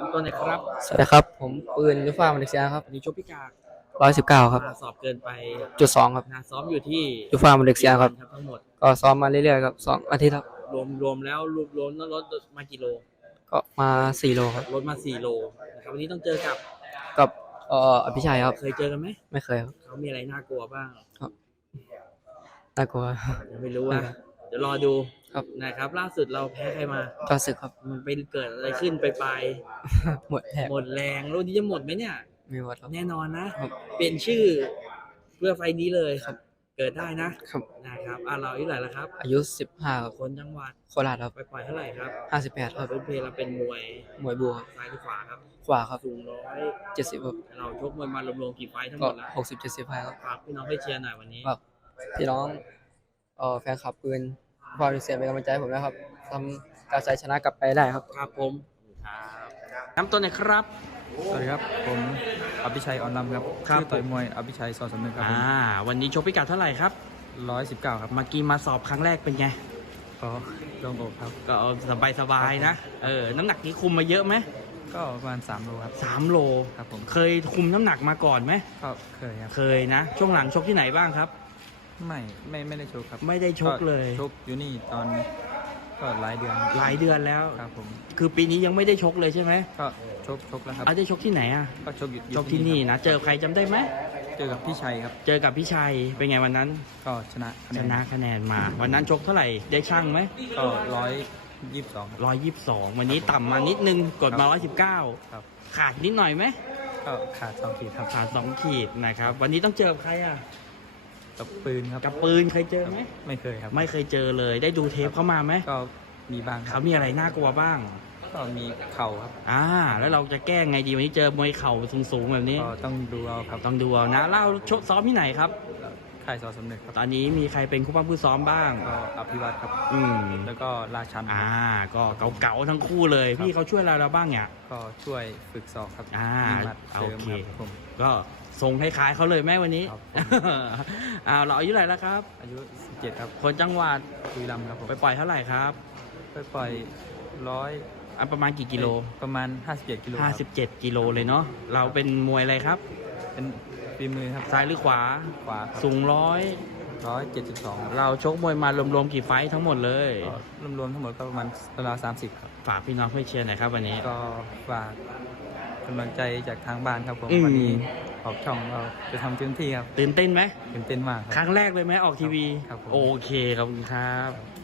ตัวไหนครับสวัสดีครับผมปืนยูฟ่ามาเลเซียครับวันนี้ชกพิการ 119ครับสอบเกินไป .2ครับซ้อมอยู่ที่ยูฟ่ามาเลเซียครับทั้งหมดก็ซ้อมมาเรื่อยๆครับ2 อาทิตย์ครับรวมแล้วรวมแล้วลดมากี่โลก็มา4 โลครับลดมา4 โลนะครับวันนี้ต้องเจอกับกับอภิชัยครับเคยเจอกันไหมไม่เคยครับเขามีอะไรน่ากลัวบ้างครับน่ากลัวยังไม่รู้อะเดี๋ยวรอดูครับนะครับล่าสุดเราแพ้ใครมาจอสึกครับมันไปเกิดอะไรขึ้นไปหมดแรงรุ่นนี้จะหมดไหมเนี่ยมีหมดครับแน่นอนนะครับเปลี่ยนชื่อเพื่อไฟนี้เลยครับเกิดได้นะครับนะครับเราอายุเท่าไหร่แล้วครับอายุ15ครับคนจังหวัดโคราชครับไปปล่อยเท่าไหร่ครับ 58ครับเป็นเพลเราเป็นมวยบัวครับซ้ายหรือขวาครับขวาครับสูง 70ครับเราชกมวยมารวมๆกี่ไฟท์ทั้งหก็มดแล้ว 60-70ไฟครับฝากพี่น้องให้เชียร์หน่อยวันนี้ฝากพี่น้องแฟนคลับปืนยูฟ่ามาเลเซียเป็นกำลังใจให้ผมนะครับทำการชัยชนะกลับไปได้ครับครับผมครับน้ำต้นไหนครับสวัสดีครับผมอภิชัยอ่อนลำครับชื่อต่อยมวยอภิชัยสอสำนึกครับวันนี้ชกพิกัดเท่าไหร่ครับ 119ครับเมื่อกี้มาสอบครั้งแรกเป็นไงก็ลงอกครับก็สบายนะน้ำหนักนี้คุมมาเยอะไหมก็ประมาณ3 โลครับ 3 โลครับผมเคยคุมน้ำหนักมาก่อนไหมก็เคยครับเคยนะช่วงหลังชกที่ไหนบ้างครับไม่ได้ชกครับไม่ได้ชกเลยชกอยู่นี่ตอนก็หลายเดือนแล้วครับผมคือปีนี้ยังไม่ได้ชกเลยใช่ไหมก็ชกแล้วครับได้ชกที่ไหนก็ชกที่นี่นะเจอใครจำได้ไหมเจอกับพี่ชัยครับเจอกับพี่ชัยเป็นไงวันนั้นก็ชนะคะแนนมาวันนั้นชกเท่าไหร่ได้ช่างไหมก็122 วันนี้ต่ำมานิดนึงกดมา119 ครับขาดนิดหน่อยไหมก็ขาด2 ขีดครับขาด2 ขีดนะครับวันนี้ต้องเจอใครกับปืนครับกับปืนเคยเจอไหมไม่เคยครับไม่เคยเจอเลยได้ดูเทปเขามาไหมก็มีบ้างเขามีอะไรน่ากลัวบ้างก็มีเข่าครับแล้วเราจะแก้ไงดีวันนี้เจอมวยเข่าสูงแบบนี้ก็ต้องดูเอาครับต้องดูเอานะเล่าชกซ้อมที่ไหนครับค่ายสอสำนึกครับตอนนี้มีใครเป็นคู่ปั้มคู่ซ้อมบ้างก็อภิวัตครับแล้วก็ราชันก็เก่าๆทั้งคู่เลยพี่เขาช่วยเราบ้างเนี่ยก็ช่วยฝึกศอกครับโอเคก็ทรงคล้ายๆเขาเลยแม่วันนี้เราอายุเท่าไหร่แล้วครับอายุ17ครับคนจังหวัดบุรีรัมย์ครับผมไปปล่อยเท่าไหร่ครับไปปล่อย100 ประมาณกี่กิโลประมาณ57 กิโล 57 กิโลเลยเนาะเราเป็นมวยอะไรครับเป็นฝีมือครับซ้ายหรือขวาครับสูง 172 เราชกมวยมารวมๆกี่ไฟท์ทั้งหมดเลยรวมทั้งหมดก็ประมาณ30ครับฝากพี่น้องให้เชียร์หน่อยครับวันนี้ก็ฝากกำลังใจจากทางบ้านครับผมวันนี้ออกช่องเราจะทำเต็มที่ครับตื่นเต้นไหมตื่นเต้นมากครั้งแรกเลยไหมออกทีวีครับโอเคขอบคุณครับ